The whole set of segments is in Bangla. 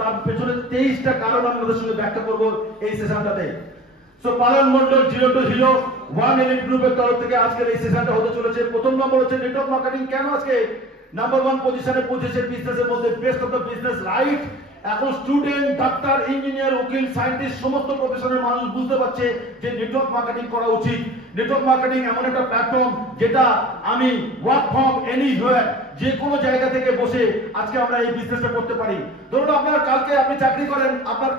তার পেছনে 23টা কারণ আমি আপনাদের সঙ্গে ব্যাখ্যা করব এই সেশনটাতে। সো পালন Mondal 0 to Hero one elite গ্রুপের তরফ থেকে আজকের এই সেশনটা হতে চলেছে। প্রথম নম্বর হচ্ছে নেটওয়ার্ক মার্কেটিং কেন আজকে নাম্বার 1 পজিশনে পৌঁছেছে বিজনেসের মধ্যে, best of the business, right? এখন স্টুডেন্ট, ডাক্তার, ইঞ্জিনিয়ার, উকিল, সায়েন্টিস্ট সমস্ত প্রফেশনের মানুষ বুঝতে পারছে যে নেটওয়ার্ক মার্কেটিং করা উচিত। নেটওয়ার্ক মার্কেটিং এমন একটা প্ল্যাটফর্ম যেটা আমি ওয়ার্ক ফ্রম এনিওয়্যার, যে কোনো জায়গা থেকে বসে আজকে আমরা এই বিজনেসটা করতে পারি। ধরুন আপনার কালকে আপনি চাকরি করেন,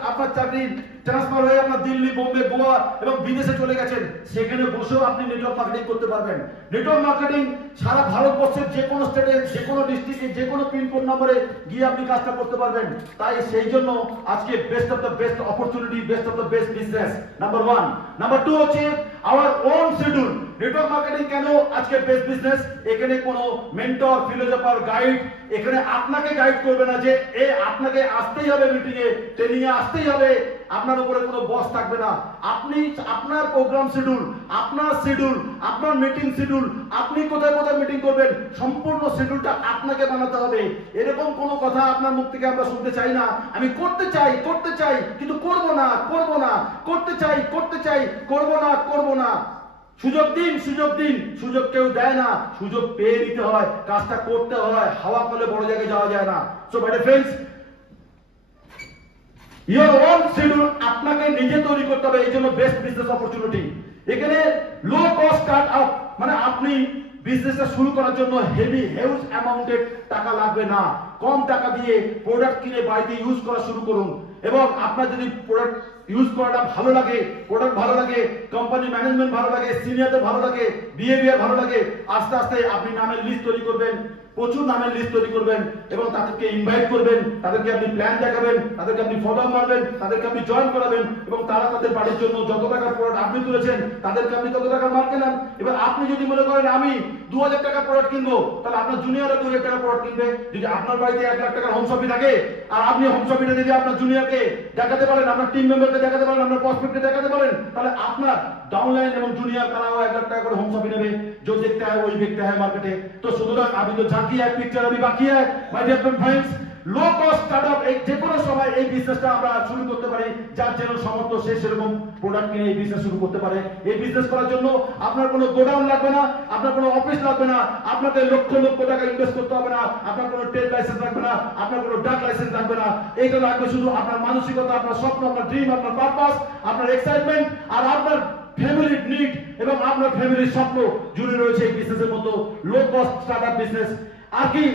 আপনার চাকরি ট্রান্সফার হয়ে আপনার দিল্লি, বোম্বে, গোয়া এবং বিদেশে চলে গেছেন, সেখানে বসেও আপনি নেটওয়ার্ক মার্কেটিং করতে পারবেন। নেটওয়ার্ক মার্কেটিং সারা ভারতবর্ষের যে কোনো স্টেটে, যে কোনো ডিস্ট্রিক্টে, যে কোনো পিনকোড নম্বরে গিয়ে আপনি কাজটা করতে পারবেন। তাই সেই জন্য আজকে best of the best opportunity, best of the best business, number 1। Number 2 হচ্ছে our own schedule. Network marketing কেন আজকে বেস্ট বিজনেস? এখানে কোনো মেন্টর, ফিলোসফার, গাইড এখানে আপনাকে গাইড করবে না যে আপনাকে আসতেই হবে মিটিং এ, ট্রেনিং এ আসতেই হবে, আপনার উপরে কোনো বস থাকবে না। আপনি আপনার প্রোগ্রাম শিডিউল, আপনার মিটিং শিডিউল, আপনি কোথায় কোথায় মিটিং করবেন, সম্পূর্ণ শিডিউলটা আপনাকে বানাতে হবে। এরকম কোনো কথা আপনার মুখ থেকে আমরা শুনতে চাই না। আমি করতে চাই কিন্তু করব না, করতে চাই করব না। সুযোগ দিন, সুযোগ কেউ দেয় না, সুযোগ পেয়ে নিতে হয়, কাজটা করতে হয়। হাওয়া করলে বড় জায়গায় যাওয়া যায় না। So my dear friends, your own schedule আপনাকে নিজে তৈরি করতে হবে। এই জন্য বেস্ট বিজনেস অপরচুনিটি। এখানে লো কস্ট স্টার্ট আপ, মানে আপনি বিজনেসটা শুরু করার জন্য হিউজ অ্যামাউন্টের টাকা লাগবে না। কম টাকা দিয়ে প্রোডাক্ট কিনে বাড়িতে ইউজ করা শুরু করুন। এবং আপনার যদি প্রোডাক্ট ইউজ করাটা ভালো লাগে, প্রোডাক্ট ভালো লাগে, কোম্পানি ম্যানেজমেন্ট ভালো লাগে, সিনিয়রদের ভালো লাগে, বিহেভিয়ার ভালো লাগে, আস্তে আস্তে আপনি নামের লিস্ট তৈরি করবেন, প্রচুর নামের লিস্ট তৈরি করবেন এবং তাদেরকে ইনভাইট করবেন, তাদেরকে আপনি প্ল্যান দেখাবেন, তাদেরকে আপনি ফলো মারবেন, তাদেরকে আপনি জয়েন করাবেন এবং তারা তাদের বাড়ির জন্য যত টাকার প্রোডাক্ট আপনি তুলেছেন তাদেরকে আপনি তত টাকার মাল কেনান। এবার আপনি যদি মনে করেন আমি 2000 টাকার প্রোডাক্ট কিনবো, তাহলে আপনার জুনিয়ররা 2000 টাকার প্রোডাক্ট কিনবে। যদি আপনার বাড়িতে 1 লাখ টাকার হোম শপি থাকে আর আপনি হোম শপিটা যদি আপনার জুনিয়রকে দেখাতে পারেন, আপনার টিম মেম্বারকে দেখাতে পারেন, আপনার প্রসপেক্টকে দেখাতে পারেন, তাহলে আপনার ডাউনলাইন এবং জুনিয়র তারাও 1 লাখ টাকা করে হোম শপি নেবে। जो देखता है वही बिकता है मार्केटे। तो सुतराং अभी तो झांकी है, पिक्चर अभी बाकी है। माय डियर फ्रेंड्स, लो कस्ट स्टार्टआप एक যে কোনো সময় এই বিজনেসটা আমরা শুরু করতে পারি। যার যেরকম সামর্থ্য সে সেরকম প্রোডাক্ট কিনে এই বিজনেস শুরু করতে পারে। এই বিজনেস করার জন্য আপনার কোনো গোডাউন লাগবে না, আপনার কোনো অফিস লাগবে না, আপনাকে লক্ষ লক্ষ টাকা ইনভেস্ট করতে হবে না, আপনার কোনো ট্রেড লাইসেন্স লাগবে না, আপনার কোনো ডাক লাইসেন্স লাগবে না। এইটা লাগবে শুধু আপনার মানসিকতা, আপনার স্বপ্ন, আপনার ড্রিম, আপনার পারপাস, আপনার এক্সাইটমেন্ট আর আপনার ফ্যামিলির নিড এবং আপনার ফ্যামিলির স্বপ্ন জুড়ে রয়েছে এই বিজনেসের মতো লো কস্ট স্টার্টআপ বিজনেস। আর কি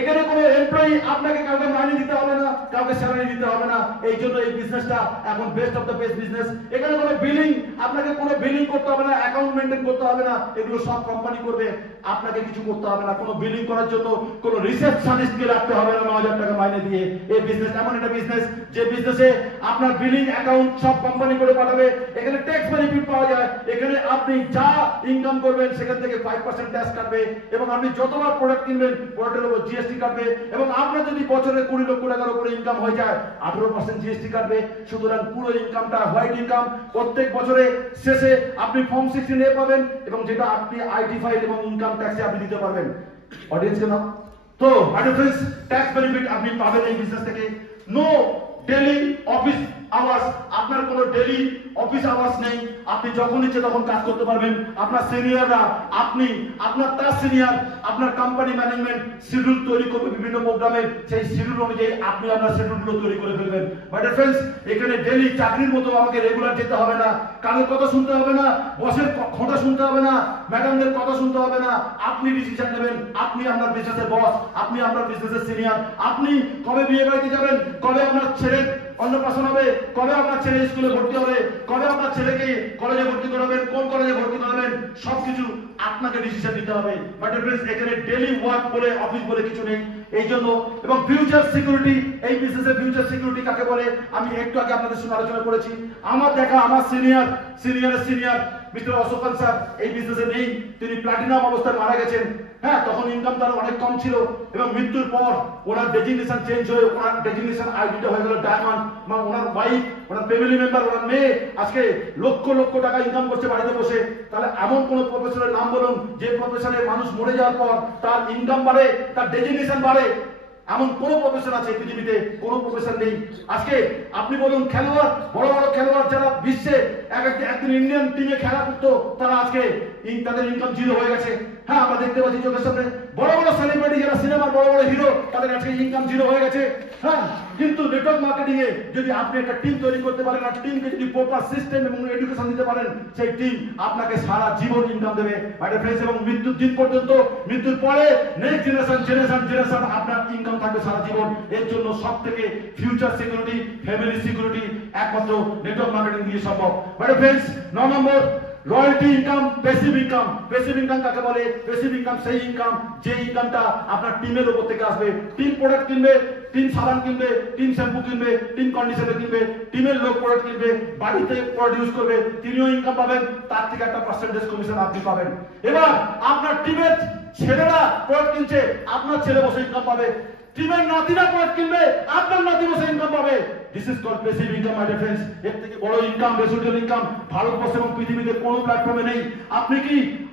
এখানে কোনো এমপ্লয়ি আপনাকে কাউকে মাইনে দিতে হবে না, কাউকে স্যালারি দিতে হবে না। এই জন্য এই বিজনেসটা এখন best of the best business. এখানে কোনো বিলিং, আপনাকে কোনো বিলিং করতে হবে না, অ্যাকাউন্ট মেইনটেইন করতে হবে না, এগুলো সব কোম্পানি করবে, আপনাকে কিছু করতে হবে না। কোনো বিলিং করার জন্য কোনো রিসেপশনিস্টকে রাখতে হবে না 9000 টাকা মাইনে দিয়ে। এই বিজনেস এমন একটা বিজনেস যে বিজনেসে আপনার বিলিং অ্যাকাউন্ট সব কোম্পানি করে পাঠাবে। এখানে ট্যাক্স বেনিফিট পাওয়া যায়। এখানে আপনি যা ইনকাম করবেন সেখান থেকে 5% ট্যাক্স কাটবে এবং আপনি যতবার প্রোডাক্ট কিনবেন প্রোডাক্টের উপর জিএসটি কাটবে এবং আপনার যদি বছরে 20 লক্ষ টাকার উপরে ইনকাম হয়ে যায় 18% জিএসটি কাটবে। সুতরাং পুরো ইনকামটা হোয়াইট ইনকাম। প্রত্যেক বছরে শেষে আপনি ফর্ম 16A পাবেন এবং যেটা আপনি আইটি ফাইল এবং ইনকাম ট্যাক্সে আপনি দিতে পারবেন। অডিয়েন্স কেন? তো মাই ডিয়ার ফ্রেন্ডস, ট্যাক্স বেনিফিট আপনি পাবেন এই বিজনেস থেকে। নো ডেলি অফিস আওয়ার্স, আপনার কোনো ডেলি অফিস আওয়ার্স নেই। আপনি যখন ইচ্ছে তখন কাজ করতে পারবেন। আপনার সিনিয়ররা, আপনি, আপনার তার সিনিয়র, আপনার কোম্পানি ম্যানেজমেন্ট শিডিউল তৈরি করবে বিভিন্ন প্রোগ্রামের, সেই শিডিউল অনুযায়ী আপনি আপনার শিডিউলগুলো তৈরি করে ফেলবেন। বাট ফ্রেন্ডস, এখানে ডেলি চাকরির মতো আমাকে রেগুলার যেতে হবে না, কারোর কথা শুনতে হবে না, বসের কথা শুনতে হবে না, ম্যাডামদের কথা শুনতে হবে না। আপনি ডিসিশন নেবেন, আপনি আপনার বিজনেসের বস, আপনি আপনার বিজনেসের সিনিয়র। আপনি কবে বিয়ে বাড়িতে যাবেন, কবে আপনার ছেলে অন্নপ্রাশন হবে, কবে আপনার ছেলে স্কুলে ভর্তি হবে, কবে আপনার ছেলেকে কলেজে ভর্তি করাবেন, কোন কলেজে ভর্তি করাবেন, সবকিছু আপনাকে ডিসিশন নিতে হবে। বাট ফ্রেন্ডস, এখানে ডেলি ওয়ার্ক বলে অফিস বলে কিছু নেই। এই জন্য এবং ফিউচার সিকিউরিটি, এই বিজনেসের ফিউচার সিকিউরিটি কাকে বলে আমি একটু আগে আপনাদের সঙ্গে আলোচনা করেছি। আমার দেখা আমার সিনিয়র মিস্টার অশোকান স্যার এই বিজনেসে নেই, তিনি প্লাটিনাম অবস্থায় মারা গেছেন। হ্যাঁ, তখন ইনকাম তার অনেক কম ছিল এবং মৃত্যুর পর ওনার ডেজিগনেশন চেঞ্জ হয়ে ওনার ডেজিগনেশন আইডিটা হয়ে গেল ডায়মন্ড। মানে ওনার ওয়াইফ, ওনার ফ্যামিলি মেম্বার, ওনার মেয়ে আজকে লক্ষ লক্ষ টাকা ইনকাম করছে বাড়িতে বসে। তাহলে এমন কোন প্রফেশনের নাম বলুন যে প্রফেশনে মানুষ মরে যাওয়ার পর তার ইনকাম বাড়ে, তার ডেজিগনেশন বাড়ে। এমন কোন প্রফেশন আছে পৃথিবীতে? কোন প্রফেশন নেই। আজকে আপনি বলুন খেলোয়াড়, বড় বড় খেলোয়াড় যারা বিশ্বে একদিন ইন্ডিয়ান টিমে খেলা করতো, তারা আজকে তাদের ইনকাম জিরো হয়ে গেছে। হ্যাঁ, আমরা দেখতে পাচ্ছি চোখের সামনে বড় বড় সেলিব্রিটি যারা সিনেমার বড় বড় হিরো, তাদের আজকে ইনকাম জিরো হয়ে গেছে। হ্যাঁ, কিন্তু নেটওয়ার্ক মার্কেটিং এ যদি আপনি একটা টিম তৈরি করতে পারেন আর টিমকে যদি প্রপার সিস্টেম এবং এডুকেশন দিতে পারেন, সেই টিম আপনাকে সারা জীবন ইনকাম দেবে বাইরে ফ্রেন্ডস, এবং মৃত্যুর দিন পর্যন্ত, মৃত্যুর পরে নেক্সট জেনারেশন আপনার ইনকাম থাকবে সারা জীবন। এর জন্য সব থেকে ফিউচার সিকিউরিটি, ফ্যামিলি সিকিউরিটি একমাত্র নেটওয়ার্ক মার্কেটিং দিয়ে সম্ভব। বাইরে ফ্রেন্ডস, 9 নম্বর royalty income, passive income. Passive income কাকে বলে? প্যাসিভ ইনকাম সেই ইনকাম যে ইনকামটা আপনার টিমের উপর থেকে আসবে। টিম প্রোডাক্ট কিনবে, টিম সাবান কিনবে, টিম শ্যাম্পু কিনবে, টিম কন্ডিশনার কিনবে, টিমের লোক প্রোডাক্ট কিনবে, বাড়িতে প্রডিউস করবে, তিনিও ইনকাম পাবেন, তার থেকে একটা পার্সেন্টেজ কমিশন আপনি পাবেন। এবার আপনার টিমের ছেলেরা প্রোডাক্ট কিনছে, আপনার ছেলে বসে ইনকাম পাবে। টিমের নাতিরা প্রোডাক্ট কিনবে, আপনার নাতি বসে ইনকাম পাবে। This is called passive income my dear friends. এর থেকে বড় ইনকাম, রেসিডুয়াল ইনকাম ভারতবর্ষ এবং পৃথিবীতে কোনো প্ল্যাটফর্মে নেই।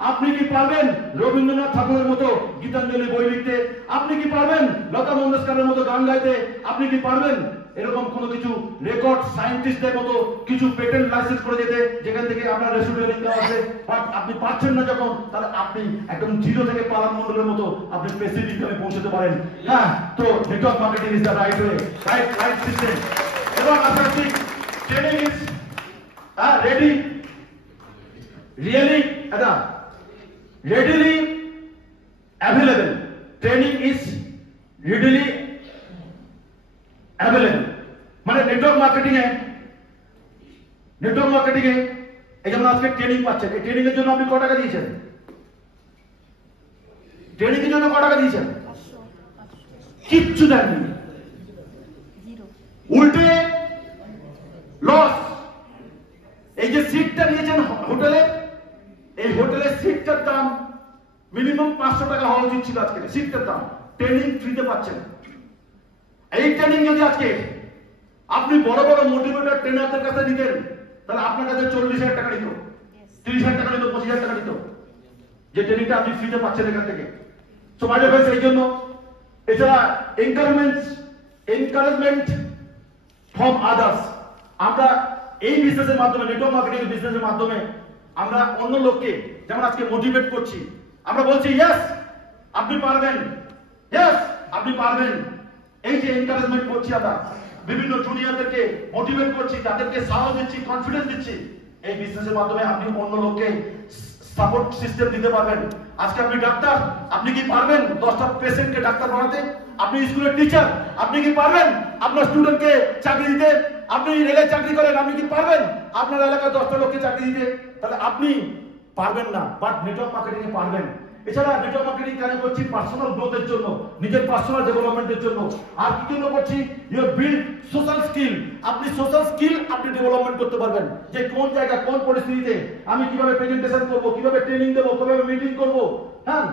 আপনি কি পারবেন রবীন্দ্রনাথ ঠাকুরের মতো গীতাঞ্জলি বই লিখতে? আপনি কি পারবেন লতা মঙ্গেশকরের মতো গান গাইতে? আপনি কি পারবেন এরকম কোনো কিছু রেকর্ড সায়েন্টিস্টদের মতো কিছু পেটেন্ট লাইসেন্স করে যেতে, যেখান থেকে আপনার রেসিডুয়াল ইনকাম আছে? বাট আপনি পাচ্ছেন না যখন, তাহলে আপনি একদম জিরো থেকে পালান মন্ডলের মতো আপনি প্যাসিভ ইনকামে পৌঁছতে পারেন। হ্যাঁ, তো network marketing is the right way, right system. এবং আপনার ঠিক training is ready, really readily available. Training is readily available. মানে নেটওয়ার্ক মার্কেটিং এ এই যেমন আজকে ট্রেনিং পাচ্ছেন, এই ট্রেনিং এর জন্য আপনি কত টাকা দিয়েছেন? ট্রেনিং এর জন্য কত টাকা দিয়েছেন? কিচ্ছু দেননি, উল্টে লস। এই যে সিটটা নিয়েছেন হোটেলে, এই হোটেলের সিটটার দাম মিনিমাম 500 টাকা হওয়া উচিত ছিল আজকে সিটটার দাম। ট্রেনিং ফ্রিতে পাচ্ছেন। এই ট্রেনিং যদি আজকে আপনি বড় বড় মোটিভেটর ট্রেনারদের কাছে নিতেন, তাহলে আপনার কাছে 40,000 টাকা নিত, 30,000 টাকা নিত, 25,000 টাকা নিত, যে ট্রেনিংটা আপনি ফ্রিতে পাচ্ছেন এখান থেকে। সো মাই ডিয়ার ফ্রেন্ডস, এই জন্য এছাড়া এনকারেজমেন্ট ফ্রম আদার্স। আমরা এই বিজনেসের মাধ্যমে, নেটওয়ার্ক মার্কেটিং বিজনেসের মাধ্যমে আমরা অন্য লোককে যেমন আজকে মোটিভেট করছি, আমরা বলছি ইয়েস আপনি পারবেন, ইয়েস আপনি পারবেন। এই যে এনকারেজমেন্ট করছি, আমরা বিভিন্ন জুনিয়রদেরকে মোটিভেট করছি, তাদেরকে সাহস দিচ্ছি, কনফিডেন্স দিচ্ছি। এই বিজনেসের মাধ্যমে আপনি অন্য লোককে সাপোর্ট সিস্টেম দিতে পারবেন। আজকে আপনি ডাক্তার, আপনি কি পারবেন 10টা পেশেন্টকে ডাক্তার বানাতে? আপনি স্কুলের টিচার, আপনি কি পারবেন আপনার স্টুডেন্টকে চাকরি দিতে? আপনি রেলে চাকরি করেন, আপনি কি পারবেন আপনার এলাকায় 10টা লোককে চাকরি দিতে? তাহলে আপনি পারবেন না, বাট নেটওয়ার্ক মার্কেটিং এ পারবেন। এছাড়া নেটওয়ার্ক মার্কেটিং কেন করছি? পার্সোনাল গ্রোথের জন্য, নিজের পার্সোনাল ডেভেলপমেন্টের জন্য। আর কি জন্য করছি? You build social skill. আপনি সোশ্যাল স্কিল আপনি ডেভেলপমেন্ট করতে পারবেন, যে কোন জায়গা কোন পরিস্থিতিতে আমি কিভাবে প্রেজেন্টেশন করব, কিভাবে ট্রেনিং দেবো, কিভাবে মিটিং করব। হ্যাঁ,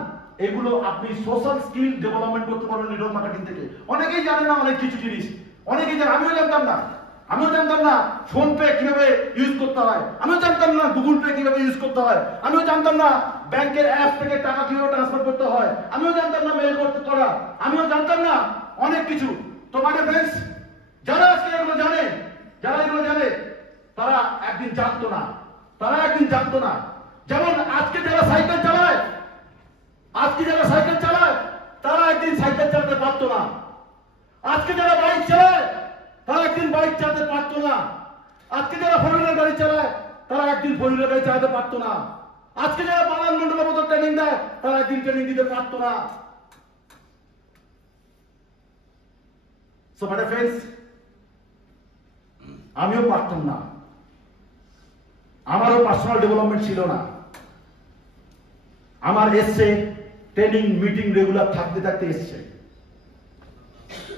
এগুলো আপনি সোশ্যাল স্কিল ডেভেলপমেন্ট করতে পারবেন নেটওয়ার্ক মার্কেটিং থেকে। অনেকেই জানে না অনেক কিছু জিনিস, অনেকেই জানে, আমিও জানতাম না ফোন পে কিভাবে ইউজ করতে হয়, আমিও জানতাম না গুগল পে কিভাবে ইউজ করতে হয়, আমিও জানতাম না ব্যাংকের অ্যাপ থেকে টাকা কিভাবে ট্রান্সফার করতে হয়, আমিও জানতাম না মেল করা, আমিও জানতাম না অনেক কিছু। তো মাই ডিয়ার ফ্রেন্ডস, যারা আজকে এগুলো জানে, তারা একদিন জানতো না। যেমন আজকে যারা সাইকেল চালায়, তারা একদিন সাইকেল চালাতে পারতো না। আজকে যারা বাইক চালায়, তারা একদিন বাইক চালাতে পারতো না। আজকে যারা ফোর হুইলার গাড়ি চালায়, তারা একদিন ফোর হুইলার গাড়ি চালাতে পারতো না। আজকে যারা বাংলা মন্ডলের মতো ট্রেনিং দেয়, তারা একদিন ট্রেনিং দিতে পারতো না। সো মাই ডিয়ার ফ্রেন্ডস, আমিও পারতাম না, আমারও পার্সোনাল ডেভেলপমেন্ট ছিল না। আমার এসছে ট্রেনিং মিটিং রেগুলার থাকতে এসছে।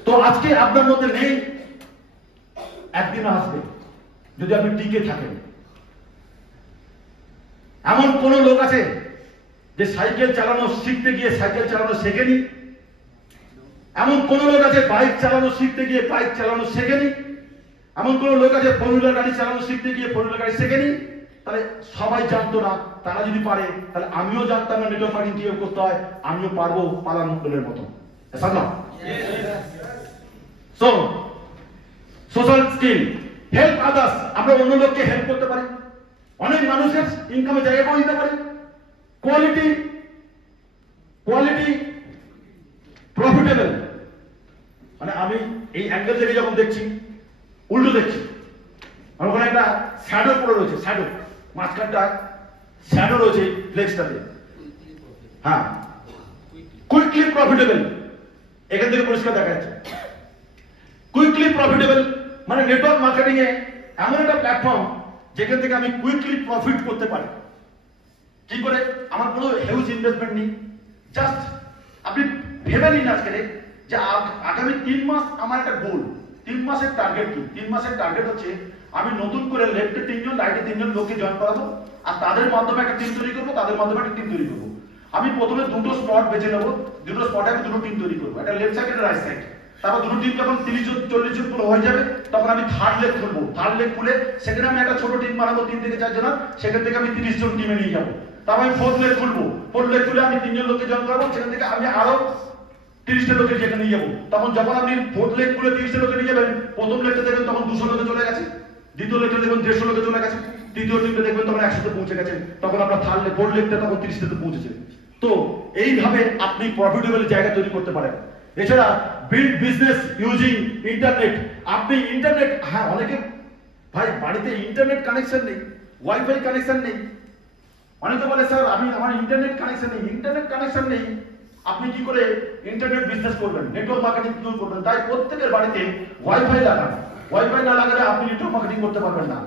তো আজকে আপনার মধ্যে নেই, একদিন আসবে যদি আপনি টিকে থাকেন। এমন কোন লোক আছে যে সাইকেল চালানো শিখতে গিয়ে সাইকেল চালানো শেখেনি? এমন কোন লোক আছে বাইক চালানো শিখতে গিয়ে বাইক চালানো শেখেনি? এমন কোন লোক আছে ফোর হুইলার গাড়ি চালানো শিখতে গিয়ে ফোর হুইলার গাড়ি শেখেনি? তাহলে সবাই জানতো না, তারা যদি পারে তাহলে আমিও জানতাম না নেটওয়ার্ক মার্কেটিং কিভাবে করতে হয়, আমিও পারবো পালান মন্ডলের মতো। So social skill, help others, আমরা অন্য লোককে হেল্প করতে পারি, অনেক মানুষের ইনকামে জায়গা করে দিতে পারি। কোয়ালিটি প্রফিটেবল, মানে আমি এই অ্যাঙ্গেল থেকে যখন দেখছি উল্টো দেখছি, আমার ওখানে একটা শ্যাডো পড়ে রয়েছে, শ্যাডো মাঝখানটা শ্যাডো রয়েছে ফ্লেক্সটাতে। হ্যাঁ, কুইকলি প্রফিটেবল, এখান থেকে পরিষ্কার দেখা যাচ্ছে। কুইকলি প্রফিটেবল মানে নেটওয়ার্ক মার্কেটিং এ এমন একটা প্ল্যাটফর্ম যেখান থেকে আমি কুইকলি প্রফিট করতে পারি। কি করে? আমার কোনো হিউজ ইনভেস্টমেন্ট নেই, জাস্ট আপনি ভেবে নিন আজকে যে আগামী 3 মাস আমার একটা গোল। 3 মাসের টার্গেট কি? 3 মাসের টার্গেট হচ্ছে আমি নতুন করে লেফটে 3 জন, রাইটে 3 জন লোককে জয়েন করাবো, আর তাদের মাধ্যমে একটা টিম তৈরি করবো, তাদের মাধ্যমে একটা টিম তৈরি করবো। আমি প্রথমে 2টো স্পট বেছে নেবো, 2টো স্পটে আমি 2টো টিম তৈরি করবো, একটা লেফট সাইড একটা রাইট সাইড। তারপর 2টো টিম যখন 30 জন 40 জন পুরো হয়ে যাবে, তখন আমি থার্ড লেগ খুলবো। থার্ড লেগ খুলে সেখানে আমি একটা ছোট টিম বানাবো 3 থেকে 4 জন, সেখান থেকে আমি 30 জন টিমে নিয়ে যাবো। তারপর আমি ফোর্থ লেগ খুলবো, ফোর্থ লেগ খুলে আমি 3 জন লোককে জয়েন করাবো, সেখান থেকে আমি আরো 30টা লোকের যেখানে নিয়ে যাবো। তখন যখন আপনি ফোর্থ লেগ খুলে 30টা লোকে নিয়ে যাবেন, প্রথম লেগটা দেখবেন তখন 200 লোকে চলে গেছে, দ্বিতীয় লেগটা দেখবেন 150 লোকে চলে গেছে, তৃতীয় টিমটা দেখবেন তখন 100 তে পৌঁছে গেছে, তখন আপনার থার্ড লেগ ফোর্থ লেগটা তখন 30তে পৌঁছেছে। তো এইভাবে আপনি প্রফিটেবল জায়গা তৈরি করতে পারেন। এছাড়া বিল্ড বিজনেস ইউজিং ইন্টারনেট। আপনি ইন্টারনেট, হ্যাঁ অনেকে ভাই বাড়িতে ইন্টারনেট কানেকশন নেই, ওয়াইফাই কানেকশন নেই, অনেকে বলে স্যার আমার ইন্টারনেট কানেকশন নেই। ইন্টারনেট কানেকশন নেই, আপনি কি করে ইন্টারনেট বিজনেস করবেন, নেটওয়ার্ক মার্কেটিং কি করবেন? তাই প্রত্যেকের বাড়িতে ওয়াইফাই লাগান। ওয়াইফাই না লাগালে আপনি নেটওয়ার্ক মার্কেটিং করতে পারবেন না।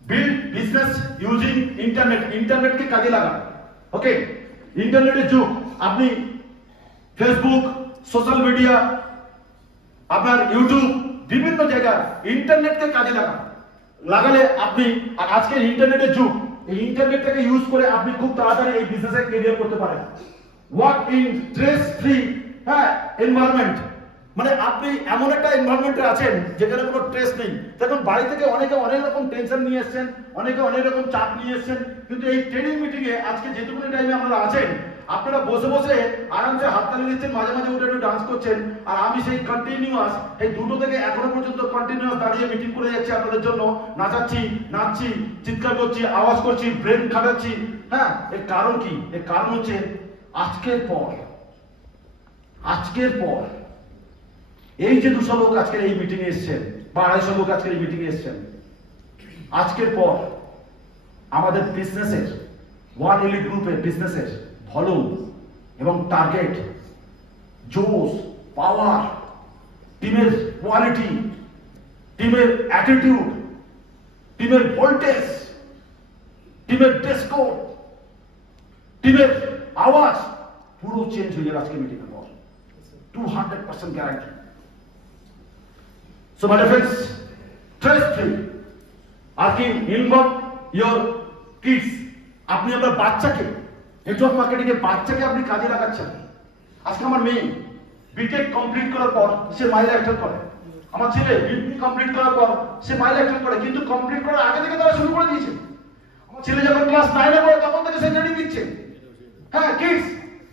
বিল্ড বিজনেস ইউজিং ইন্টারনেট, ইন্টারনেটকে কাজে লাগান। ওকে, ইন্টারনেটের যুগ, আপনি ফেসবুক, সোশ্যাল মিডিয়া, আপনার ইউটিউব, বিভিন্ন জায়গায় ইন্টারনেটকে কাজে লাগালে আপনি, আজকে ইন্টারনেটের যুগ, এই ইন্টারনেটটাকে ইউজ করে আপনি খুব তাড়াতাড়ি এই বিজনেসে ক্যারিয়ার করতে পারেন। Work in stress free environment, মানে আপনি এমন একটা এনভায়রনমেন্টে আছেন যেখানে কোনো স্ট্রেস নেই। দেখুন বাড়ি থেকে অনেকে অনেক রকম টেনশন নিয়ে এসেছেন, অনেকে অনেক রকম চাপ নিয়ে এসেছেন, কিন্তু এই ট্রেনিং মিটিং এ আজকে যেটুকুনি টাইমে আপনারা আছেন, আপনারা বসে বসে আরামসে হাততালি দিচ্ছেন, মাঝে মাঝে উঠে একটু ডান্স করছেন, আর আমি সেই কন্টিনিউয়াস এই 2টো থেকে এখনো পর্যন্ত কন্টিনিউয়াস দাঁড়িয়ে মিটিং করে যাচ্ছি আপনাদের জন্য, নাচাচ্ছি, নাচছি, চিৎকার করছি, আওয়াজ করছি, ব্রেন খাটাচ্ছি। হ্যাঁ, এর কারণ কি? এর কারণ হচ্ছে আজকের পর এই যে 200 লোক আজকের এই মিটিং এ এসেছেন, বা 250 লোক আজকের এই মিটিং এ এসেছেন, আজকের পর আমাদের বিজনেসের, ওয়ান এলিট গ্রুপের বিজনেসের ভলিউম এবং টার্গেট, জোশ, পাওয়ার, টিমের কোয়ালিটি, টিমের অ্যাটিটিউড, টিমের ভোল্টেজ, টিমের ড্রেস কোড, টিমের আওয়াজ পুরো চেঞ্জ হয়ে যাবে আজকে মিটিং এর পর, 200% guarantee. So my friends, stress free, asking involve your kids. আপনি আপনার বাচ্চাকে, নেটওয়ার্ক মার্কেটিং এ বাচ্চাকে আপনি কাজে লাগাচ্ছেন। আজকে আমার মেয়ে বিটেক কমপ্লিট করার পর সে মাইল অ্যাক্টর করে, আমার ছেলে বিবি কমপ্লিট করার পর সে মাইল অ্যাক্টর করে, কিন্তু কমপ্লিট করার আগে থেকে তারা শুরু করে দিয়েছে। আমার ছেলে যখন ক্লাস 9 এ পড়ে তখন থেকে সে ট্রেনিং দিচ্ছে। হ্যাঁ, কিডস,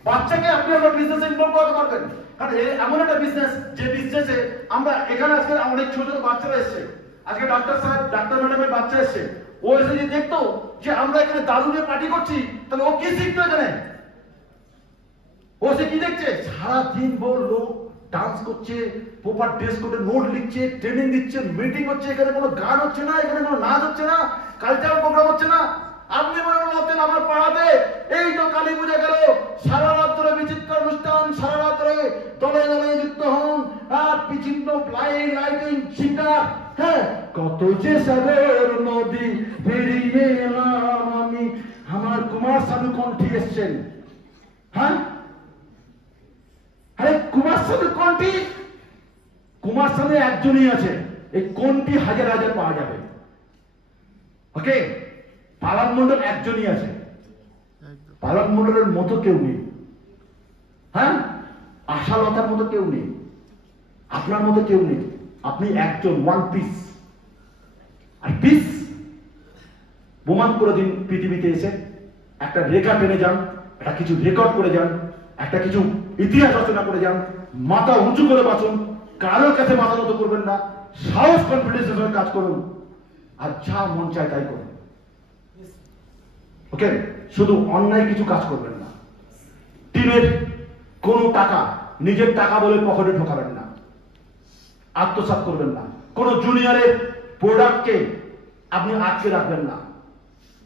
বাচ্চাকে আপনি আপনার বিজনেসে ইনভলভ করতে পারবেন, কারণ এমন একটা বিজনেস যে বিজনেসে আমরা এখানে আজকে অনেক ছোট ছোট বাচ্চারা এসছে, আজকে ডাক্তার সাহেব, ডাক্তার ম্যাডামের বাচ্চা এসছে, ও এসে যদি দেখতো যে আমরা এখানে দারু নিয়ে পার্টি করছি, তাহলে ও কি শিখতো এখানে? ও সে কি দেখছে? সারাদিন ভোর লোক ডান্স করছে, প্রপার ড্রেস কোডে নোট লিখছে, ট্রেনিং দিচ্ছে, মিটিং হচ্ছে, এখানে কোনো গান হচ্ছে না, এখানে কোনো নাচ হচ্ছে না, কালচারাল প্রোগ্রাম হচ্ছে না। আপনি মনে করতেন আমার পাড়াতে এই তো কালী পূজা গেল, সারা রাত ধরে বিচিত্র অনুষ্ঠান, সারা রাত ধরে দলে দলে যুক্ত হন, আর বিচিত্র লাইটিং সিঙ্গার। হ্যাঁ, কত যে সাগর নদী পেরিয়ে এলাম আমি, আমার কুমার শানু কণ্ঠী এসছেন। হ্যাঁ, আরে কুমার শানু কণ্ঠী, কুমার শানু একজনই আছে, এই কণ্ঠী হাজার হাজার পাওয়া যাবে। ওকে, পালন মন্ডল একজনই আছে, পালন মন্ডলের মতো কেউ নেই। হ্যাঁ, আশালতার মতো কেউ নেই, আপনার মতো কেউ নেই। আপনি একজন, ওয়ান পিস। আর পিস প্রমাণ করে দিন পৃথিবীতে এসে, একটা রেখা টেনে যান, একটা কিছু রেকর্ড করে যান, একটা কিছু ইতিহাস রচনা করে যান, মাথা উঁচু করে বাঁচুন, কারোর কাছে মাথা নত করবেন না, সাহস কনফিডেন্সের সঙ্গে কাজ করুন, আর যা মন চায় তাই করুন। ওকে, শুধু অন্যায় কিছু কাজ করবেন না। টিমের কোনো টাকা নিজের টাকা বলে পকেটে ঢোকাবেন না, আত্মসাৎ করবেন না। কোন জুনিয়রের প্রোডাক্টকে আপনি আটকে রাখবেন না,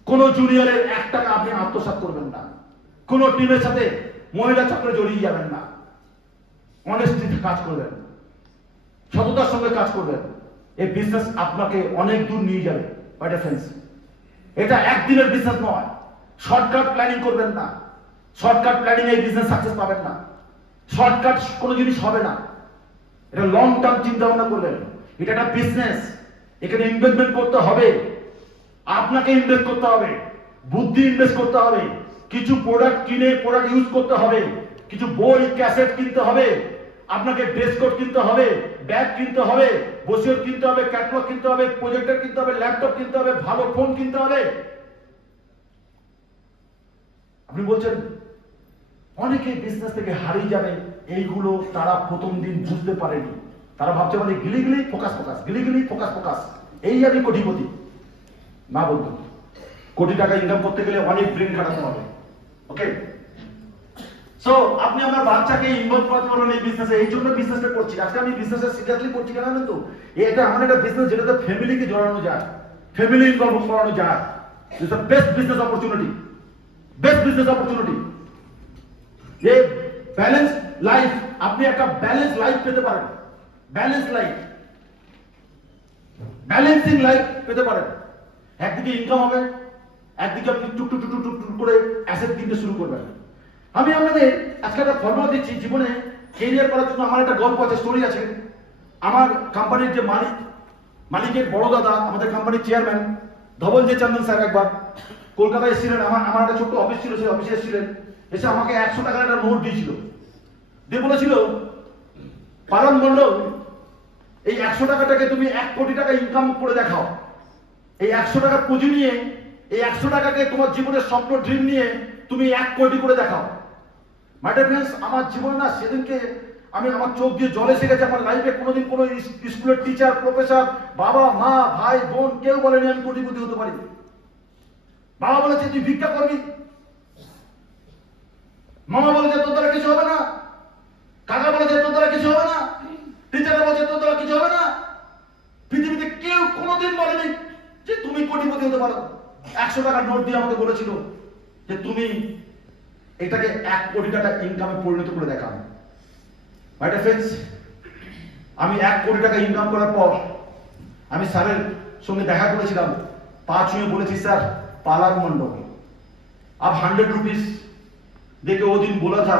কোন জুনিয়রের 1 টাকা আপনি আত্মসাৎ করবেন না, কোন টিমের সাথে মহিলা চক্রে জড়িয়ে যাবেন না। অনেস্টিতে কাজ করবেন, সততার সঙ্গে কাজ করবেন। এই বিজনেস আপনাকে অনেক দূর নিয়ে যাবে। ফ্রেন্ডস, এটা একদিনের বিজনেস নয়। শর্টকাট প্ল্যানিং করবেন না, শর্টকাট প্ল্যানিং এই বিজনেস সাকসেস পাবেন না। শর্টকাট কোনো জিনিস হবে না, এটা লং টার্ম চিন্তা ভাবনা করবেন। এটা একটা বিজনেস, এখানে ইনভেস্টমেন্ট করতে হবে, আপনাকে ইনভেস্ট করতে হবে, বুদ্ধি ইনভেস্ট করতে হবে, কিছু প্রোডাক্ট কিনে প্রোডাক্ট ইউজ করতে হবে, কিছু বই ক্যাসেট কিনতে হবে, আপনাকে ড্রেস কোড কিনতে হবে, ব্যাগ কিনতে হবে, বসিওর কিনতে হবে, ক্যাটালগ কিনতে হবে, প্রজেক্টর কিনতে হবে, ল্যাপটপ কিনতে হবে, ভালো ফোন কিনতে হবে। আপনি বলছেন অনেকে বিজনেস থেকে হারিয়ে যাবে, এইগুলো তারা প্রথম দিন বুঝতে পারেনি। তারা ভাবছে মানে গিলিগিলি ফোকাস ফোকাস, গিলিগিলি ফোকাস ফোকাস, এই আমি কোটিপতি। না বন্ধু, কোটি টাকা ইনকাম করতে গেলে অনেক ব্রেন খাটাতে হবে। ওকে, সো আপনি আমার বাচ্চাকে ইনভলভ করতে পারবেন এই বিজনেসে। এই জন্য বিজনেসটা করছি। আজকে আমি বিজনেসে সিরিয়াসলি করছি কেন জানেন তো? এটা এমন একটা বিজনেস যেটাতে ফ্যামিলিকে জড়ানো যায়, ফ্যামিলি ইনভলভ করানো যায়। It's the best business opportunity, best business opportunity. এই ব্যালেন্স লাইফ, আপনি একটা ব্যালেন্স লাইফ পেতে পারেন, ব্যালেন্স লাইফ, ব্যালেন্সিং লাইফ পেতে পারেন। একদিকে ইনকাম হবে, একদিকে আপনি টুক টুক টুক টুক টুক করে অ্যাসেট কিনতে শুরু করবেন। আমি আপনাদের আজকে একটা ফর্মুলা দিচ্ছি জীবনে ক্যারিয়ার করার জন্য। আমার একটা গল্প আছে, স্টোরি আছে। আমার কোম্পানির যে মালিকের বড় দাদা, আমাদের কোম্পানির চেয়ারম্যান ধবল জে চন্দন স্যার একবার কলকাতায় এসেছিলেন। আমার একটা ছোট্ট অফিস ছিল, সেই অফিসে এসেছিলেন। এসে আমাকে 100 টাকার একটা নোট দিয়েছিল, দিয়ে বলেছিল, পালন মণ্ডল, এই 100 টাকাটাকে তুমি 1 কোটি টাকা ইনকাম করে দেখাও। এই 100 টাকা পুঁজি নিয়ে, এই 100 টাকাকে তোমার জীবনের স্বপ্ন ড্রিম নিয়ে তুমি 1 কোটি করে দেখাও। মাই ডিয়ার ফ্রেন্ডস, আমার জীবনে না সেদিনকে আমার চোখ দিয়ে জল এসে গেছে। আমার লাইফে কোনোদিন কোনো স্কুলের টিচার, প্রফেসর, বাবা, মা, ভাই, বোন কেউ বলেনি আমি কোটিপতি হতে পারি। বাবা বলেছে তুই ভিক্ষা করবি, মামা বলেছে তোর দ্বারা কিছু হবে না, কাকা বলেছে তোর দ্বারা কিছু হবে না, টিচাররা বলেছে তোর দ্বারা কিছু হবে না। পৃথিবীতে কেউ কোনোদিন বলেনি যে তুমি কোটিপতি হতে পারো। 100 টাকার নোট দিয়ে আমাকে বলেছিল যে তুমি এটাকে 1 কোটি টাকা ইনকামে পরিণত করে দেখাও। মাই ডিয়ার ফ্রেন্ডস, আমি 1 কোটি টাকা ইনকাম করার পর আমি স্যারের সঙ্গে দেখা করেছিলাম। পা ছুঁয়ে বলেছি, স্যার पालक मंडल अब 100 रुपीज देके वो दिन बोला था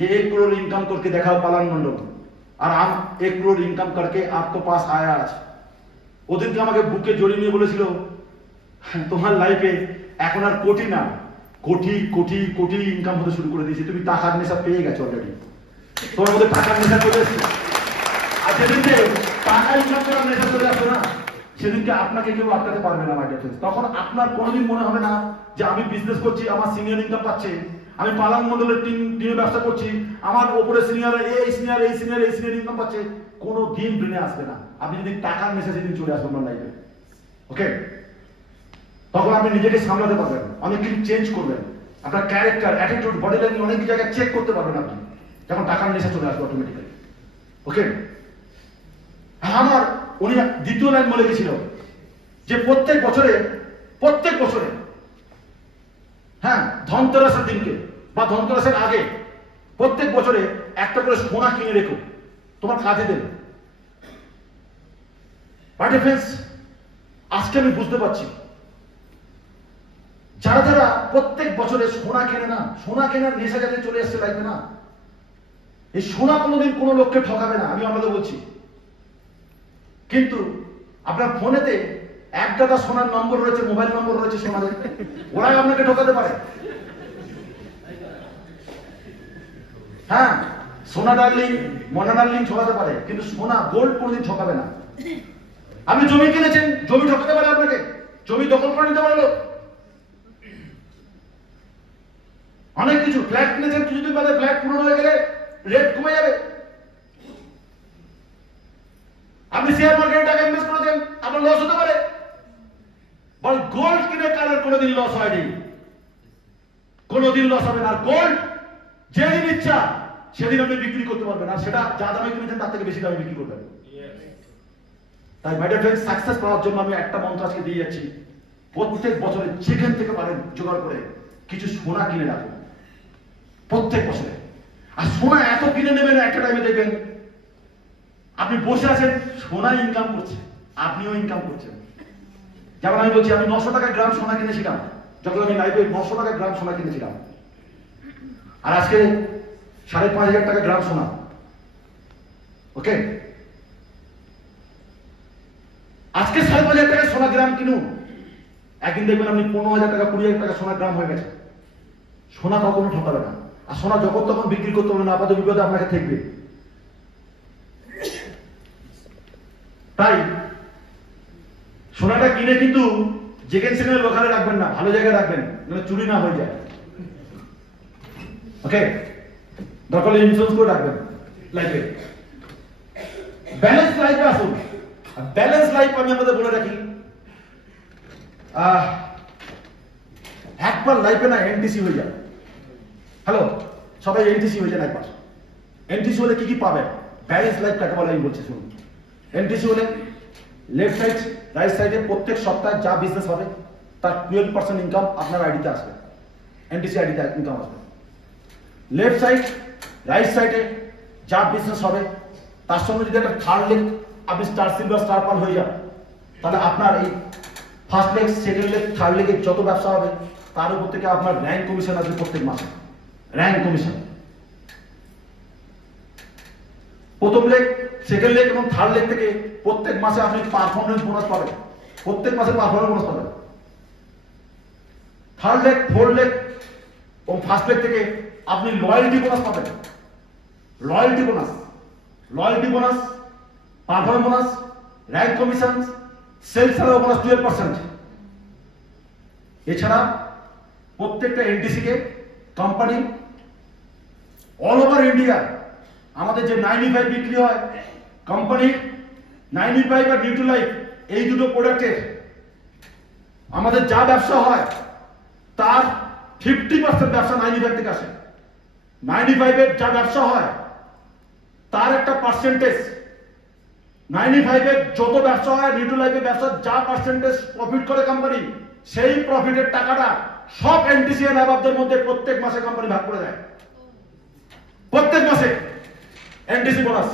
ये 1 करोड़ इनकम करके दिखाओ पालन मंडल, और हम 1 करोड़ इनकम करके आपके पास आया आज। वो दिन के আমাকে বুকে জড়িয়ে নিয়ে বলেছিল তোমার লাইফে এখন আর কোটি না কোটি কোটি কোটি ইনকাম হতে শুরু করে দিয়েছে, তুমি টাকার নেশা পেয়ে গেছো অলরেডি, তোমার মধ্যে টাকার নেশা চলে এসেছে। আর যেদিনকে টাকা ইনকাম করার নেশা চলে আসবে না সেদিনকে আপনাকে কেউ আটকাতে পারবে না। মাই ডিয়ার ফ্রেন্ডস, তখন আপনার কোনোদিন মনে হবে না যে আমি বিজনেস করছি, আমার সিনিয়র ইনকাম পাচ্ছে, আমি পালন মন্ডলের টিমে ব্যবসা করছি, আমার উপরে সিনিয়র এই সিনিয়র এই সিনিয়র এই সিনিয়র ইনকাম পাচ্ছে, কোনো দিন ব্রেনে আসবে না। আপনি যদি টাকার নেশা সেদিন চলে আসবে আপনার লাইফে, ওকে, তখন আপনি নিজেকে সামলাতে পারবেন, অনেক কিছু চেঞ্জ করবেন, আপনার ক্যারেক্টার, অ্যাটিটিউড, বডি ল্যাঙ্গুয়েজ অনেক জায়গায় চেক করতে পারবেন আপনি, যখন টাকার নেশা চলে আসবে অটোমেটিক্যালি, ওকে। আমার উনি দ্বিতীয় লাইন বলে গেছিল যে প্রত্যেক বছরে হ্যাঁ ধনতেরাসের দিনকে বা ধনতেরাসের আগে প্রত্যেক বছরে একটা করে সোনা কিনে রেখো, তোমার কাজে দেবে। বাট ফ্রেন্ডস, আজকে আমি বুঝতে পারছি যারা যারা প্রত্যেক বছরে সোনা কেনে না, সোনা কেনার নেশা যাতে চলে এসছে লাইফে না, এই সোনা কোনোদিন কোনো লোককে ঠকাবে না, আমি আপনাদের বলছি। কিন্তু আপনার ফোনেতে এক দাদা সোনার নম্বর রয়েছে, মোবাইল নম্বর রয়েছে সোনাদের, ওরাই আপনাকে ঠকাতে পারে। হ্যাঁ, সোনা ডার্লিং, মনা ডার্লিং ঠকাতে পারে, কিন্তু সোনা গোল্ড কোনোদিন ঠকাবে না। আপনি জমি কিনেছেন, জমি ঠকাতে পারে আপনাকে, জমি দখল করে নিতে পারলো। অনেক কিছু ফ্ল্যাট কিনেছেন, কিছুদিন বাদে ফ্ল্যাট পুরনো হয়ে গেলে রেট কমে যাবে। আপনি শেয়ার মার্কেটে টাকা ইনভেস্ট করেছেন, আপনার লস হতে পারে। বল গোল্ড কিনে কারোর কোনোদিন লস হয়নি, কোনোদিন লস হবে না। আর গোল্ড যেদিন ইচ্ছা সেদিন আপনি বিক্রি করতে পারবেন, আর সেটা যা দামে কিনেছেন তার থেকে বেশি দামে বিক্রি করবেন। তাই মাই ডিয়ার ফ্রেন্ডস, সাকসেস পাওয়ার জন্য আমি একটা মন্ত্র আজকে দিয়ে যাচ্ছি। প্রত্যেক বছরে যেখান থেকে পারেন জোগাড় করে কিছু সোনা কিনে রাখুন প্রত্যেক বছরে। আর সোনা এত কিনে নেবেন, একটা টাইমে দেখবেন আপনি বসে আছেন, সোনা ইনকাম করছে, আপনিও ইনকাম করছেন। যেমন আমি বলছি, আমি 900 টাকা গ্রাম সোনা কিনেছিলাম যখন আমি লাইভে 900 টাকা গ্রাম সোনা কিনেছিলাম, আর আজকে 5,500 টাকা গ্রাম সোনা। ওকে, আজকে 5,500 টাকা সোনা গ্রাম কিনুন, একদিন দেখবেন আপনি 15,000 টাকা 20,000 টাকা সোনা গ্রাম হয়ে গেছে। সোনা কখনো ঠকাবে না, আর সোনা যখন তখন বিক্রি করতে হবে না, আপাতত বিপদে আপনাকে থাকবে। তাই সোনাটা কিনে কিন্তু যেখানে সেখানে লোকালে রাখবেন না, ভালো জায়গায় রাখবেন, যেন চুরি না হয়ে যায়। ওকে, দরকার হলে ইন্স্যুরেন্স করে রাখবেন লাইফে। ব্যালেন্স লাইফে আসুন। ব্যালেন্স লাইফ আমি আপনাদের বলে রাখি, একবার লাইফে না এনটিসি হয়ে যায়। হ্যালো, সবাই এনটিসি হয়ে যান একবার। এনটিসি হলে কি কি পাবেন, ব্যালেন্স লাইফ কাকে বলে আমি বলছি শুনুন। এনটিসি হলে লেফট সাইড রাইট সাইডে প্রত্যেক সপ্তাহে যা বিজনেস হবে তার 12% ইনকাম আপনার আইডিতে আসবে, এনটিসি আইডিতে ইনকাম আসবে। লেফট সাইড রাইট সাইডে যা বিজনেস হবে তার সঙ্গে যদি একটা থার্ড লেগ আপনি স্টার সিলভার স্টার পার হয়ে যান, তাহলে আপনার এই first leg second leg third লেগের যত ব্যবসা হবে তার উপর থেকে আপনার র্যাঙ্ক কমিশন আসবে প্রত্যেক মাসে। র্যাঙ্ক কমিশন প্রথম লেগ সেকেন্ড লেগ এবং থার্ড লেগ থেকে প্রত্যেক মাসে আপনি পারফরমেন্স বোনাস পাবেন, প্রত্যেক মাসে পারফরমেন্স বোনাস পাবেন। থার্ড লেগ ফোর্থ লেগ এবং ফার্স্ট লেগ থেকে আপনি লয়্যালটি বোনাস পাবেন। Loyalty bonus, loyalty bonus, performance bonus, rank commission, sales ছাড়াও বোনাস 12%। এছাড়া প্রত্যেকটা এনটিসি কে কোম্পানি অল ওভার ইন্ডিয়া আমাদের যে 95 বিক্রি হয়, কোম্পানির 95 আর নিউট্রালাইফ এই দুটো প্রোডাক্টের আমাদের যা ব্যবসা হয় তার 50% ব্যবসা 95 থেকে আসে। 95 এর যা ব্যবসা হয় তার একটা পার্সেন্টেজ, 95 এর যত ব্যবসা হয় নিউট্রালাইফের ব্যবসা যা পার্সেন্টেজ প্রফিট করে কোম্পানি, সেই প্রফিটের টাকাটা সব এনটিসি এর লাভদের মধ্যে প্রত্যেক মাসে কোম্পানি ভাগ করে দেয়। প্রত্যেক মাসে NTC bonus.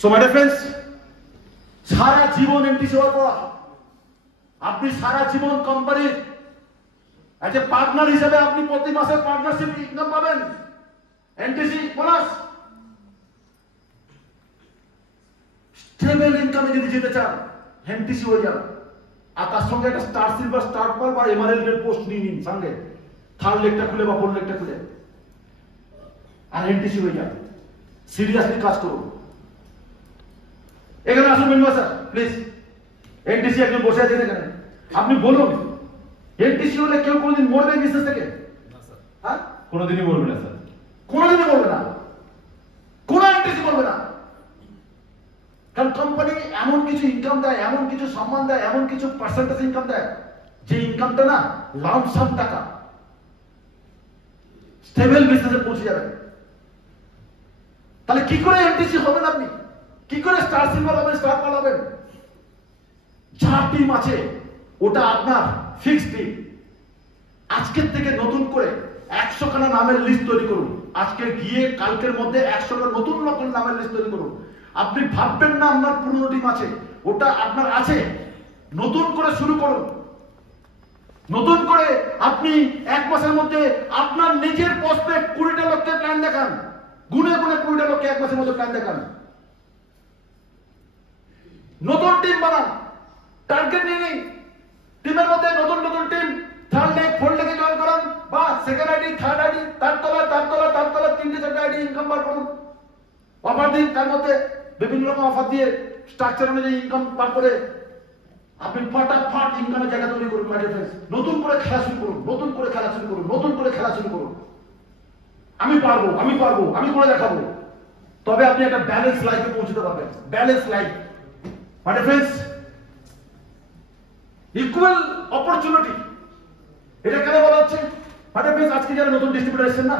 So my dear friends, সারা জীবন এনটিসি হওয়ার পর আপনি সারা জীবন কোম্পানির এজ এ পার্টনার হিসেবে আপনি প্রতি মাসে পার্টনারশিপ ইনকাম পাবেন, এনটিসি বোনাস। স্টেবল ইনকামে যদি যেতে চান এনটিসি হয়ে যান, আর তার সঙ্গে একটা স্টার সিলভার স্টার পার বা এমআরএল এর পোস্ট নিয়ে নিন সঙ্গে, থার্ড লেগটা খুলে বা ফোর্থ লেগটা খুলে, আর এনটিসি হয়ে যান। সিরিয়াসলি কাজ করুন। এখানে আসুন মেম্বার স্যার প্লিজ, এনটিসি একজন বসে আছেন এখানে, আপনি বলুন এনটিসি হলে কেউ কোনোদিন মরবে বিজনেস থেকে? হ্যাঁ, কোনোদিনই বলবে না স্যার, কোনোদিনই বলবে না, কোন এনটিসি বলবে না। কারণ কোম্পানি এমন কিছু ইনকাম দেয়, এমন কিছু সম্মান দেয়, এমন কিছু পার্সেন্টেজ ইনকাম দেয়, যে ইনকামটা না লামসাম টাকা স্টেবল বিজনেসে পৌঁছে যাবে। তাহলে কি করে এনটিসি হবেন আপনি, কি করে স্টার সিলভার হবেন, স্টার পার হবেন? যা টিম আছে ওটা আপনার ফিক্সড টিম। আজকের থেকে নতুন করে 100 খানা নামের লিস্ট তৈরি করুন। আজকে গিয়ে কালকের মধ্যে 100 টা নতুন নতুন নামের লিস্ট তৈরি করুন। আপনি ভাববেন না আপনার পুরনো টিম আছে, ওটা আপনার আছে। নতুন করে শুরু করুন। নতুন করে আপনি এক মাসের মধ্যে আপনার নিজের প্রসপেক্ট 20টা লোককে প্ল্যান দেখান, গুনে গুনে 20টা লোককে এক মাসের মধ্যে প্ল্যান দেখান। নতুন টিম বানান, টার্গেট নিয়ে নিন। টিমের মধ্যে নতুন নতুন টিম থার্ড লেগ ফোর্থ লেগে জয়েন করান, বা সেকেন্ড আইডি থার্ড আইডি তার তলা 3টে 4টে আইডি ইনকাম বার করুন। অফার দিন, তার মধ্যে বিভিন্ন রকম অফার দিয়ে স্ট্রাকচার অনুযায়ী ইনকাম বার করে আপনি ফটাফট ইনকামের জায়গা তৈরি করুন। মাই ডিয়ার ফ্রেন্ডস, নতুন করে খেলা শুরু করুন, নতুন করে খেলা শুরু করুন, নতুন করে খেলা শুরু করুন। আমি পারবো, আমি করে দেখাবো, তবে আপনি একটা ব্যালেন্স লাইফে পৌঁছতে পারবেন। ব্যালেন্স লাইফ মানে ফ্রেন্ডস, ইকুয়াল অপরচুনিটি। এটা কেন বলা হচ্ছে? মানে ফ্রেন্ডস, আজকে যারা নতুন ডিস্ট্রিবিউটর এসেছেন না,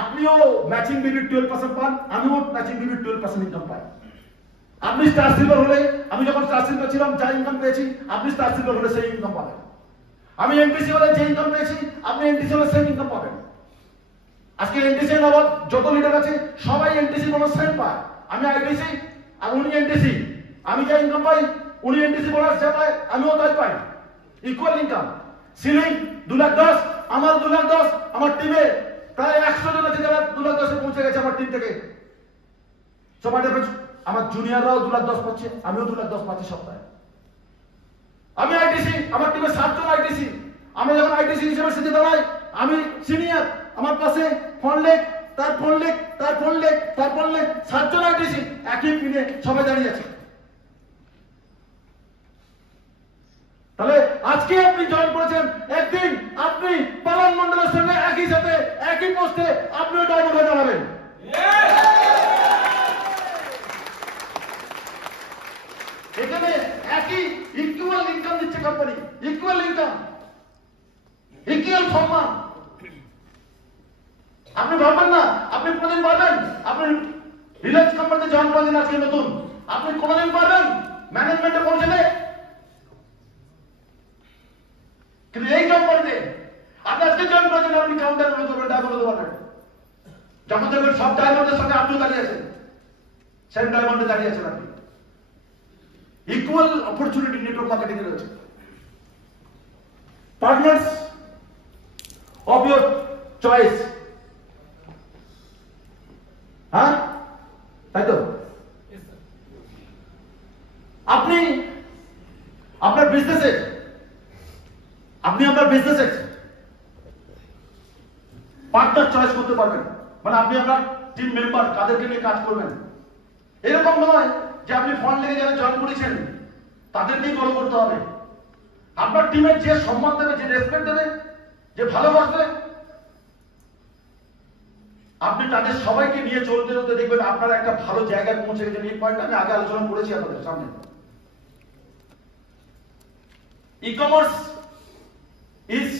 আপনিও ম্যাচিং বিবির 12% পান, আমিও ম্যাচিং বিবির 12% ইনকাম পাই। আপনি স্টার সিলভার হলে, আমি যখন স্টার সিলভার ছিলাম যা ইনকাম পেয়েছি, আপনি স্টার সিলভার হলে সেই ইনকাম পাবেন। আমি এনটিসি হলে যে ইনকাম পেয়েছি, আপনি এনটিসি হলে সেই ইনকাম পাবেন। আজকে এনটিসি নবাব যত লিডার আছে সবাই এনটিসি বোনাস সেম পায়। আমি আইটিসি আর উনি এনটিসি, আমি যা ইনকাম পাই উনি এনটিসি বোনাস যা পায় আমিও তাই পাই। Equal income. সিলিং 2,10,000, আমার 2,10,000, আমার টিমে প্রায় 100 জন আছে যারা 2,10,000 পৌঁছে গেছে আমার টিম থেকে। সবাই আমার জুনিয়ররাও 2,10,000 পাচ্ছে, আমিও 2,10,000 পাচ্ছি সপ্তাহে। আমি আইটিসি, আমার টিমে 7 জন আইটিসি। আমি যখন আইটিসি হিসেবে সিটে দাঁড়াই, আমি সিনিয়র, আমার পাশে ফোনলেক, তার ফোনলেক, তার ফোনলেক, তার ফোনলেক, 7 জন আইটিসি একই পিনে সবাই দাঁড়িয়ে আছে। তাহলে আজকে আপনি জয়েন করেছেন, একদিন আপনি পালন মন্ডলের সঙ্গে একই সাথে একই পোস্টে আপনিও ডায়মন্ড হয়ে দাঁড়াবেন। এখানে একই ইকুয়াল ইনকাম দিচ্ছে কোম্পানি, ইকুয়াল ইনকাম, ইকুয়াল সম্মান। আপনি ভাববেন না আপনি কোনদিন পারবেন, আপনি রিলায়েন্স কোম্পানিতে জয়েন করেছেন আজকে নতুন, আপনি কোনদিন পারবেন ম্যানেজমেন্টে পৌঁছাতে? কিন্তু এই কোম্পানিতে আপনি আজকে জয়েন করেছেন, আপনি কাউন্টার করে দেবেন, ডায়মন্ড হতে পারবেন। যখন দেখবেন সব ডায়মন্ডের সঙ্গে আপনিও দাঁড়িয়ে আছেন, সেম ডায়মন্ডে দাঁড়িয়ে আছেন আপনি। ইকুয়াল অপরচুনিটি নেটওয়ার্ক মার্কেটিং এ রয়েছে। Partners of your choice. হ্যাঁ, তাই তো? আপনি আপনার বিজনেসে, আপনার বিজনেসে পার্টনার চয়েস করতে পারবেন। মানে আপনি আপনার টিম মেম্বার কাদেরকে নিয়ে কাজ করবেন, এরকম নয় যে আপনি ফন্ড লেগে যারা জয়েন করেছেন তাদেরকেই ফলো করতে হবে। আপনার টিমের যে সম্মান দেবে, যে রেসপেক্ট দেবে, যে ভালোবাসবে, আপনি তাদের সবাইকে নিয়ে চলতে চলতে দেখবেন আপনারা একটা ভালো জায়গায় পৌঁছে গেছেন। এই পয়েন্ট আমি আগে আলোচনা করেছি আপনাদের সামনে। E-commerce is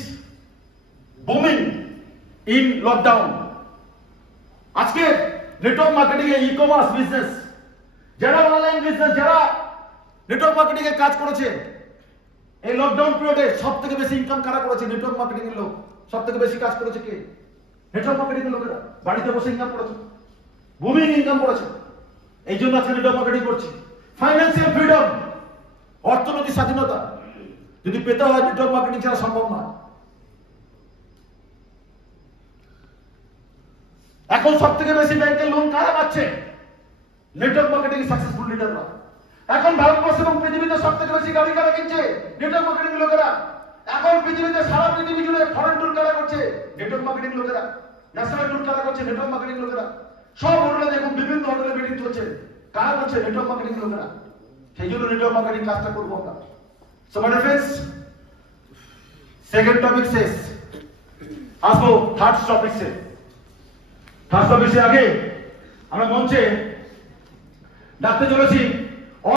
booming in lockdown. আজকে নেটওয়ার্ক মার্কেটিং এ ই-কমার্স বিজনেস, যারা অনলাইন বিজনেস, যারা নেটওয়ার্ক মার্কেটিং এ কাজ করেছে এই লকডাউন পিরিয়ডে সব থেকে বেশি ইনকাম কারা করেছে? নেটওয়ার্ক মার্কেটিং এর লোক। সব থেকে বেশি কাজ করেছে কে? নেটওয়ার্ক মার্কেটিং এর লোকেরা। বাড়িতে বসে ইনকাম করেছে, বুমিং ইনকাম করেছে। এই জন্য আজকে নেটওয়ার্ক মার্কেটিং করছি। ফাইন্যান্সিয়াল ফ্রিডম, অর্থনৈতিক স্বাধীনতা যদি পেতে হয় নেটওয়ার্ক মার্কেটিং ছাড়া সম্ভব নয়। এখন সব থেকে বেশি ব্যাংকের লোন কারা পাচ্ছে? নেটওয়ার্ক মার্কেটিং সাকসেসফুল লিডাররা। এখন ভারতবর্ষ এবং পৃথিবীতে সব থেকে বেশি গাড়ি কারা কিনছে? নেটওয়ার্ক মার্কেটিং লোকেরা। এখন পৃথিবীতে সারা পৃথিবী জুড়ে ফরেন ট্যুর কারা করছে? নেটওয়ার্ক মার্কেটিং লোকেরা। ন্যাশনাল ট্যুর কারা করছে? নেটওয়ার্ক মার্কেটিং লোকেরা। সব হোটেলে দেখুন, বিভিন্ন হোটেলে মিটিং চলছে, কারা করছে? নেটওয়ার্ক মার্কেটিং লোকেরা। সেই জন্য নেটওয়ার্ক মার্কেটিং কাজটা করবো আমরা। So my friends, second topic শেষ, আসবো থার্ড টপিকসে। থার্ড টপিকসে আগে আমরা মঞ্চে ডাকতে চলেছি